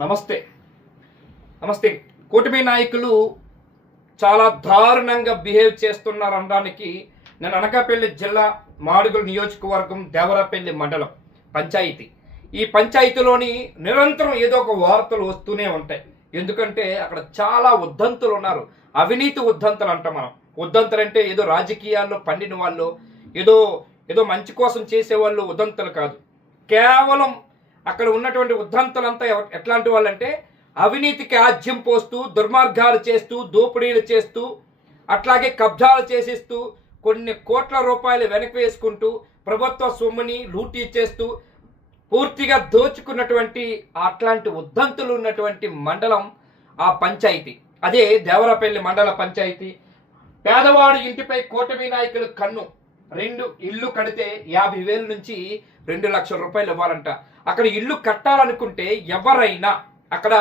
నమస్తే నమస్తే కూటమి నాయకులు చాలా దారుణంగా బిహేవ్ చేస్తున్నారు అనడానికి నేను అనకాపల్లి జిల్లా మాడుగుల నియోజకవర్గం దేవరాపల్లి మండలం పంచాయతీ. ఈ పంచాయతీలోని నిరంతరం ఏదో ఒక వార్తలు వస్తూనే ఉంటాయి. ఎందుకంటే అక్కడ చాలా ఉద్దంతులు ఉన్నారు. అవినీతి ఉద్దంతులు అంటాం మనం. ఉద్దంతులు అంటే ఏదో రాజకీయాల్లో పండిన వాళ్ళు, ఏదో ఏదో మంచి కోసం చేసేవాళ్ళు ఉద్దంతులు కాదు. కేవలం అక్కడ ఉన్నటువంటి ఉద్దంతులంతా ఎట్లాంటి వాళ్ళంటే అవినీతికి ఆజ్యం పోస్తూ, దుర్మార్గాలు చేస్తూ, దోపిడీలు చేస్తూ, అట్లాగే కబ్జాలు చేసిస్తూ, కొన్ని కోట్ల రూపాయలు వెనక్కి వేసుకుంటూ, ప్రభుత్వ సొమ్ముని లూటీ చేస్తూ పూర్తిగా దోచుకున్నటువంటి అట్లాంటి ఉద్దంతులు ఉన్నటువంటి మండలం ఆ పంచాయతీ. అదే దేవరాపల్లి మండల పంచాయతీ. పేదవాడు ఇంటిపై కూటమి నాయకులు కన్ను. 2 ఇల్లు కడితే 50,000 నుంచి 2 లక్షల రూపాయలు ఇవ్వాలంట. అక్కడ ఇల్లు కట్టాలనుకుంటే ఎవరైనా అక్కడ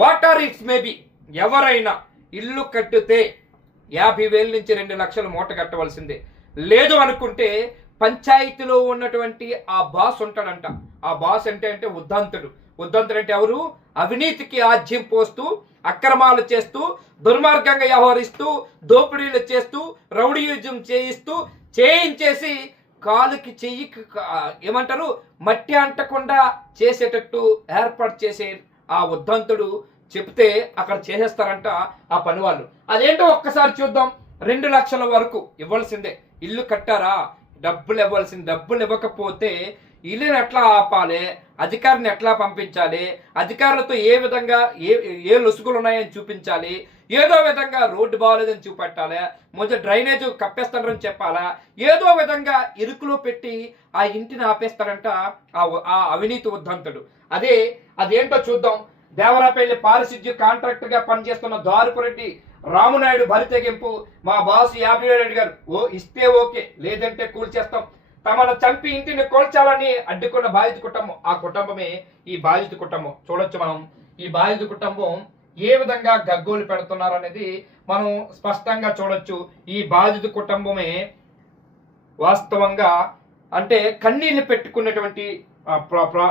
వాటర్ ఇట్స్ మేబీ ఎవరైనా ఇల్లు కట్టితే 50,000 నుంచి 2 లక్షలు మూట కట్టవలసిందే. లేదు అనుకుంటే పంచాయతీలో ఉన్నటువంటి ఆ బాస్ ఉంటాడంట. ఆ బాస్ అంటే ఉద్దంతుడు. ఉద్దంతుడు అంటే ఎవరు? అవినీతికి ఆజ్యం పోస్తూ, అక్రమాలు చేస్తూ, దుర్మార్గంగా వ్యవహరిస్తూ, దోపిడీలు చేస్తూ, రౌడీయుజం చేయించేసి కాలుకి చెయ్యి ఏమంటారు మట్టి అంటకుండా చేసేటట్టు ఏర్పాటు చేసే ఆ ఉద్దంతుడు చెప్తే అక్కడ చేసేస్తారంట ఆ పని వాళ్ళు. అదేంటో ఒక్కసారి చూద్దాం. 2 లక్షల వరకు ఇవ్వాల్సిందే. ఇల్లు కట్టారా డబ్బులు ఇవ్వాల్సింది. డబ్బులు ఇవ్వకపోతే ఇల్లుని ఎట్లా ఆపాలి, అధికారిని ఎట్లా పంపించాలి, అధికారులతో ఏ విధంగా ఏ లొసుగులు ఉన్నాయని చూపించాలి, ఏదో విధంగా రోడ్డు బాగోలేదని చూపెట్టాలి, మొదటి డ్రైనేజ్ కప్పేస్తారని చెప్పాలా, ఏదో విధంగా ఇరుకులో పెట్టి ఆ ఇంటిని ఆపేస్తారంట ఆ అవినీతి ఉద్దంతుడు. అదేంటో చూద్దాం. దేవరాపల్లి పారిశుద్ధ్య కాంట్రాక్టర్ గా పనిచేస్తున్న దారుపురెడ్డి రామునాయుడు బరి తెగింపు. మా బాసు 50,000 అడిగారు. ఇస్తే ఓకే, లేదంటే కూల్చేస్తాం. తమను చంపి ఇంటిని కోల్చాలని అడ్డుకున్న బాధిత కుటుంబం. ఆ కుటుంబమే ఈ బాధిత కుటుంబం. చూడొచ్చు మనం ఈ బాధిత కుటుంబం ఏ విధంగా గగ్గోలు పెడుతున్నారు అనేది మనం స్పష్టంగా చూడొచ్చు. ఈ బాధిత కుటుంబమే వాస్తవంగా అంటే కన్నీళ్లు పెట్టుకున్నటువంటి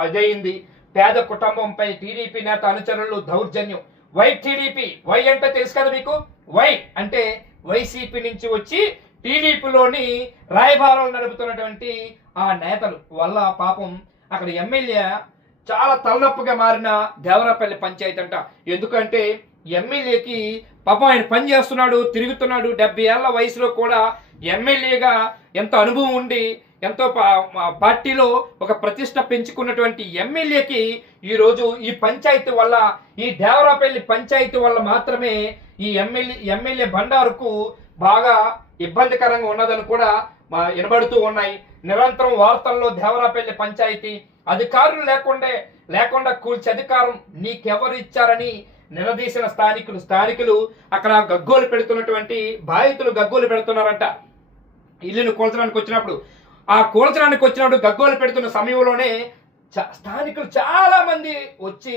అదయింది. పేద కుటుంబంపై టీడీపీ నేత అనుచరులు దౌర్జన్యం. Why TDP? వై అంటే తెలుసు కదా మీకు. వై అంటే వైసీపీ నుంచి వచ్చి టీడీపీలోని రాయబారాలు నడుపుతున్నటువంటి ఆ నేతలు వల్ల పాపం అక్కడ ఎమ్మెల్యే చాలా తలనొప్పిగా మారిన దేవరాపల్లి పంచాయతీ అంట. ఎందుకంటే ఎమ్మెల్యేకి పాపం ఆయన పని చేస్తున్నాడు, తిరుగుతున్నాడు. 70 ఏళ్ల వయసులో కూడా ఎమ్మెల్యేగా ఎంతో అనుభవం ఉండి ఎంతో పార్టీలో ఒక ప్రతిష్ట పెంచుకున్నటువంటి ఎమ్మెల్యేకి ఈరోజు ఈ పంచాయతీ వల్ల, ఈ దేవరాపల్లి పంచాయతీ వల్ల మాత్రమే ఈ ఎమ్మెల్యే బండారుకు బాగా ఇబ్బందికరంగా ఉన్నదని కూడా వినబడుతూ ఉన్నాయి. నిరంతరం వార్తల్లో దేవరాపల్లి పంచాయతీ అధికారులు లేకుండా కూల్చే అధికారం నీకెవరు ఇచ్చారని నిలదీసిన స్థానికులు అక్కడ గగ్గోలు పెడుతున్నటువంటి బాధితులు గగ్గోలు పెడుతున్నారంట. ఇల్లును కూల్చడానికి వచ్చినప్పుడు గగ్గోలు పెడుతున్న సమయంలోనే స్థానికులు చాలా మంది వచ్చి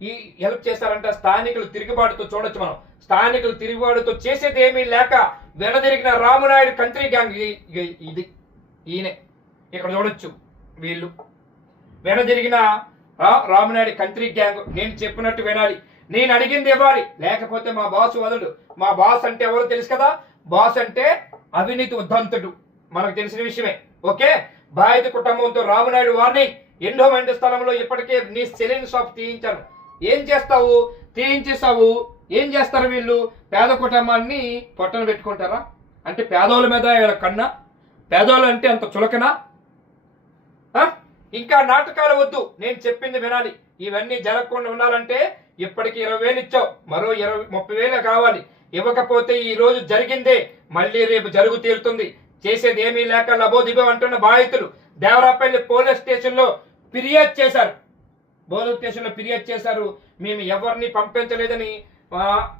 ఈ హెల్ప్ చేశారంట. స్థానికులు తిరుగుబాటుతో చూడొచ్చు మనం. స్థానికులు తిరుగుబాటుతో చేసేది ఏమీ లేక వెనదిరిగిన రామునాయుడు కంట్రీ గ్యాంగ్. ఇది ఈయనే ఇక్కడ చూడొచ్చు. వీళ్ళు వెనదిరిగిన రామునాయుడు కంట్రీ గ్యాంగ్. నేను చెప్పినట్టు వినాలి, నేను అడిగింది ఇవ్వాలి, లేకపోతే మా బాసు వదలడు. మా బాస్ అంటే ఎవరో తెలుసు కదా. బాస్ అంటే అవినీతి ఉద్దంతుడు, మనకు తెలిసిన విషయమే. ఓకే, బాధిత కుటుంబంతో రామునాయుడు వార్నింగ్. ఎండోమెంట్ స్థలంలో ఇప్పటికే నీ సెలూన్ షాప్ తీయించాను. ఏం చేస్తావు? తీయించేస్తావు. ఏం చేస్తారు వీళ్ళు? పేద కుటుంబాన్ని పొట్టన పెట్టుకుంటారా? అంటే పేదోళ్ళ మీద వీళ్ళ కన్నా? పేదోళ్ళు అంటే అంత చులకనా? ఇంకా నాటకాలు వద్దు, నేను చెప్పింది వినాలి. ఇవన్నీ జరగకుండా ఉండాలంటే ఇప్పటికి 20,000 ఇచ్చావు, మరో 30,000 కావాలి. ఇవ్వకపోతే ఈ రోజు జరిగిందే మళ్ళీ రేపు జరుగు తీరుతుంది. చేసేది ఏమీ లేక లబోదిబో అంటున్న బాధితులు దేవరాపల్లి పోలీస్ స్టేషన్ లో ఫిర్యాదు చేశారు. మేము ఎవరిని పంపించలేదని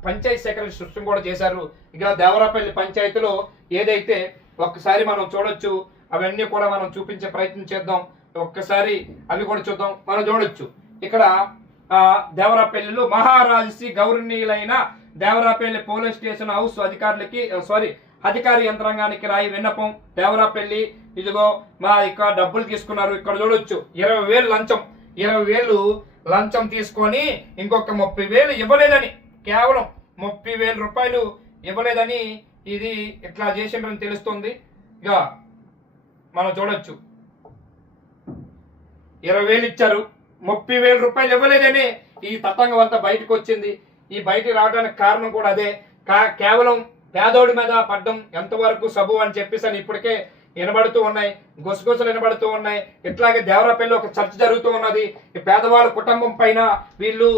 పంచాయతీ సెక్రటరీ సృష్టి కూడా చేశారు. ఇక దేవరాపల్లి పంచాయతీలో ఏదైతే ఒక్కసారి మనం చూడొచ్చు. అవన్నీ కూడా మనం చూపించే ప్రయత్నం చేద్దాం. ఒక్కసారి అవి కూడా చూద్దాం. మనం చూడొచ్చు ఇక్కడ దేవరాపల్లిలో మహారాజశ్రీ గౌరవనీయులైన దేవరాపల్లి పోలీస్ స్టేషన్ హౌస్ అధికారి యంత్రాంగానికి రాయి విన్నపం. దేవరాపల్లి ఇదిగో మా ఇక్కడ డబ్బులు తీసుకున్నారు. ఇక్కడ చూడొచ్చు 20,000 లంచం. 20,000 లంచం తీసుకొని ఇంకొక 30,000 ఇవ్వలేదని, కేవలం 30,000 రూపాయలు ఇవ్వలేదని ఇది ఇట్లా చేసిండ్రని తెలుస్తుంది. ఇక మనం చూడొచ్చు 20,000 ఇచ్చారు, 30,000 రూపాయలు ఇవ్వలేదని ఈ తతంగం అంతా బయటకు వచ్చింది. ఈ బయటికి రావడానికి కారణం కూడా అదే. కేవలం పేదోడి మీద పడ్డం ఎంతవరకు సబు అని చెప్పేసి అని ఇప్పటికే వినబడుతూ ఉన్నాయి, గుసగుసలు వినబడుతూ ఉన్నాయి. ఇట్లాగే దేవరాపల్లి ఒక చర్చ జరుగుతూ ఉన్నది. ఈ పేదవాళ్ళ కుటుంబం పైన వీళ్ళు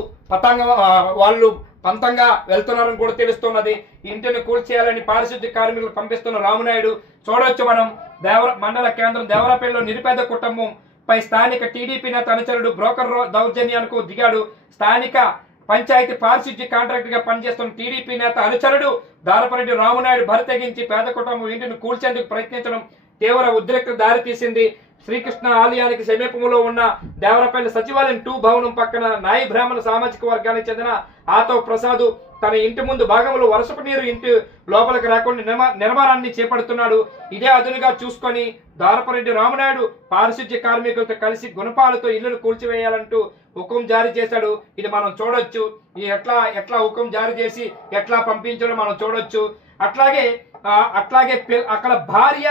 వాళ్ళు పంతంగా వెళ్తున్నారని కూడా తెలుస్తున్నది. ఇంటిని కూల్చేయాలని పారిశుద్ధ్య కార్మికులు పంపిస్తున్న రామునాయుడు చూడొచ్చు మనం. మండల కేంద్రం దేవరాపల్లిలో నిరుపేద కుటుంబం పై స్థానిక టీడీపీ నేత అనుచరుడు బ్రోకర్ దౌర్జన్యానికి దిగాడు. స్థానిక పంచాయతీ పారిశుద్ధ్య కాంట్రాక్టర్ గా పనిచేస్తున్న టీడీపీ నేత అనుచరుడు దారపరెడ్డి రామునాయుడు బరితెగించి పేద కుటుంబం ఇంటిని కూల్చేందుకు ప్రయత్నించడం తీవ్ర ఉద్రిక్తకు దారితీసింది. శ్రీకృష్ణ ఆలయానికి సమీపంలో ఉన్న దేవరపల్లి సచివాలయం 2 భవనం పక్కన నాయి బ్రాహ్మణ సామాజిక వర్గానికి చెందిన ఆతవ్ ప్రసాద్ తన ఇంటి ముందు భాగంలో వర్షపు నీరు ఇంటి లోపలికి రాకుండా నిర్మాణాన్ని చేపడుతున్నాడు. ఇదే అదునుగా చూసుకొని దారపరెడ్డి రామనాయుడు పారిశుద్ధ్య కార్మికులతో కలిసి గుణపాలతో ఇళ్లను కూల్చివేయాలంటూ హుకుం జారీ చేశాడు. ఇది మనం చూడొచ్చు. ఈ ఎట్లా హుకుం జారీ చేసి ఎట్లా పంపించడం మనం చూడొచ్చు. అట్లాగే అక్కడ భార్య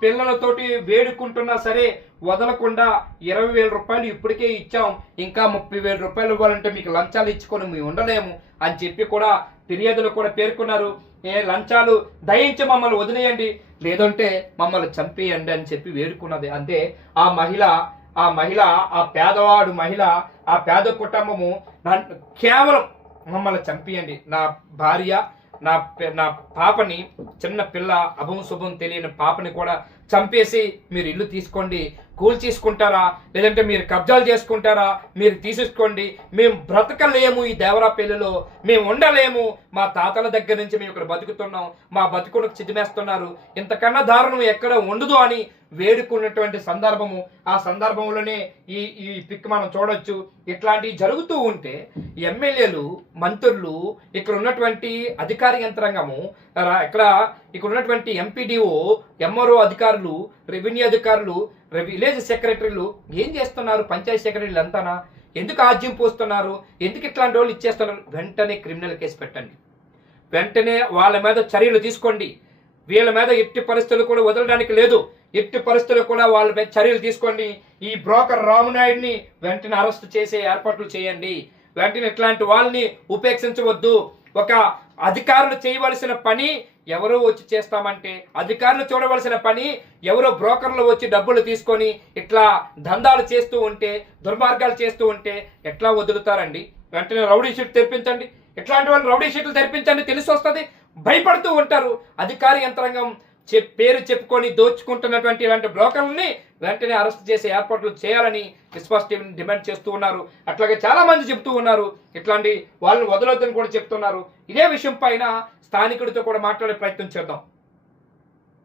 పిల్లలతోటి వేడుకుంటున్నా సరే వదలకుండా 20,000 రూపాయలు ఇప్పటికే ఇచ్చాం, ఇంకా 30,000 రూపాయలు ఇవ్వాలంటే మీకు లంచాలు ఇచ్చుకొని మేము ఉండలేము అని చెప్పి కూడా ఫిర్యాదులు కూడా పేర్కొన్నారు. లంచాలు దయించి మమ్మల్ని వదిలేయండి, లేదంటే మమ్మల్ని చంపేయండి అని చెప్పి వేడుకున్నది. అంతే ఆ మహిళ ఆ పేదవాడు మహిళ, ఆ పేద కుటుంబము కేవలం మమ్మల్ని చంపేయండి, నా భార్య నా పాపని, చిన్న పిల్ల, అభం శుభం తెలియని పాపని కూడా చంపేసి మీరు ఇల్లు తీసుకోండి, కూల్చేసుకుంటారా లేదంటే మీరు కబ్జాలు చేసుకుంటారా మీరు తీసేసుకోండి, మేము బ్రతకలేము, ఈ దేవరాపల్లిలో మేము ఉండలేము, మా తాతల దగ్గర నుంచి మేము ఇక్కడ బతుకుతున్నాం, మా బతుకును చిదిమేస్తున్నారు, ఇంతకన్నా దారుణం ఎక్కడ ఉండదు అని వేడుకున్నటువంటి సందర్భము. ఆ సందర్భంలోనే ఈ పిక్ మనం చూడొచ్చు. ఇట్లాంటివి జరుగుతూ ఉంటే ఎమ్మెల్యేలు, మంత్రులు, ఇక్కడ ఉన్నటువంటి అధికార యంత్రాంగము, ఇక్కడ ఉన్నటువంటి ఎంపీడీఓ, ఎంఆర్ఓ అధికారులు, రెవెన్యూ అధికారులు, విలేజ్ సెక్రటరీలు ఏం చేస్తున్నారు? పంచాయతీ సెక్రటరీలు అంతానా? ఎందుకు ఆజ్యం పోస్తున్నారు? ఎందుకు ఇట్లాంటి వాళ్ళు ఇచ్చేస్తున్నారు? వెంటనే క్రిమినల్ కేసు పెట్టండి, వెంటనే వాళ్ళ మీద చర్యలు తీసుకోండి. వీళ్ళ మీద ఎట్టి పరిస్థితులు కూడా వదలడానికి లేదు, ఎట్టి పరిస్థితులు కూడా వాళ్ళ మీద చర్యలు తీసుకోండి. ఈ బ్రోకర్ రామునాయుడిని వెంటనే అరెస్ట్ చేసే ఏర్పాట్లు చేయండి. వెంటనే ఇట్లాంటి వాళ్ళని ఉపేక్షించవద్దు. ఒక అధికారులు చేయవలసిన పని ఎవరో వచ్చి చేస్తామంటే, అధికారులు చూడవలసిన పని ఎవరో బ్రోకర్లు వచ్చి డబ్బులు తీసుకొని ఇట్లా దందాలు చేస్తూ ఉంటే, దుర్మార్గాలు చేస్తూ ఉంటే ఎట్లా వదులుతారండి? వెంటనే రౌడీ షీట్ తెరిపించండి, ఇట్లాంటి వాళ్ళు రౌడీ షీట్లు తెరిపించండి, తెలిసి వస్తుంది. భయపడుతూ ఉంటారు. అధికార యంత్రాంగం పేరు చెప్పుకొని దోచుకుంటున్నటువంటి ఇలాంటి బ్రోకర్లని వెంటనే అరెస్ట్ చేసే ఏర్పాట్లు చేయాలని విశ్వాస్ టీవీని డిమాండ్ చేస్తూ ఉన్నారు. అట్లాగే చాలా మంది చెబుతూ ఉన్నారు, ఇట్లాంటి వాళ్ళని వదలొద్దని కూడా చెప్తున్నారు. ఇదే విషయం పైన స్థానికుడితో కూడా మాట్లాడే ప్రయత్నం చేద్దాం.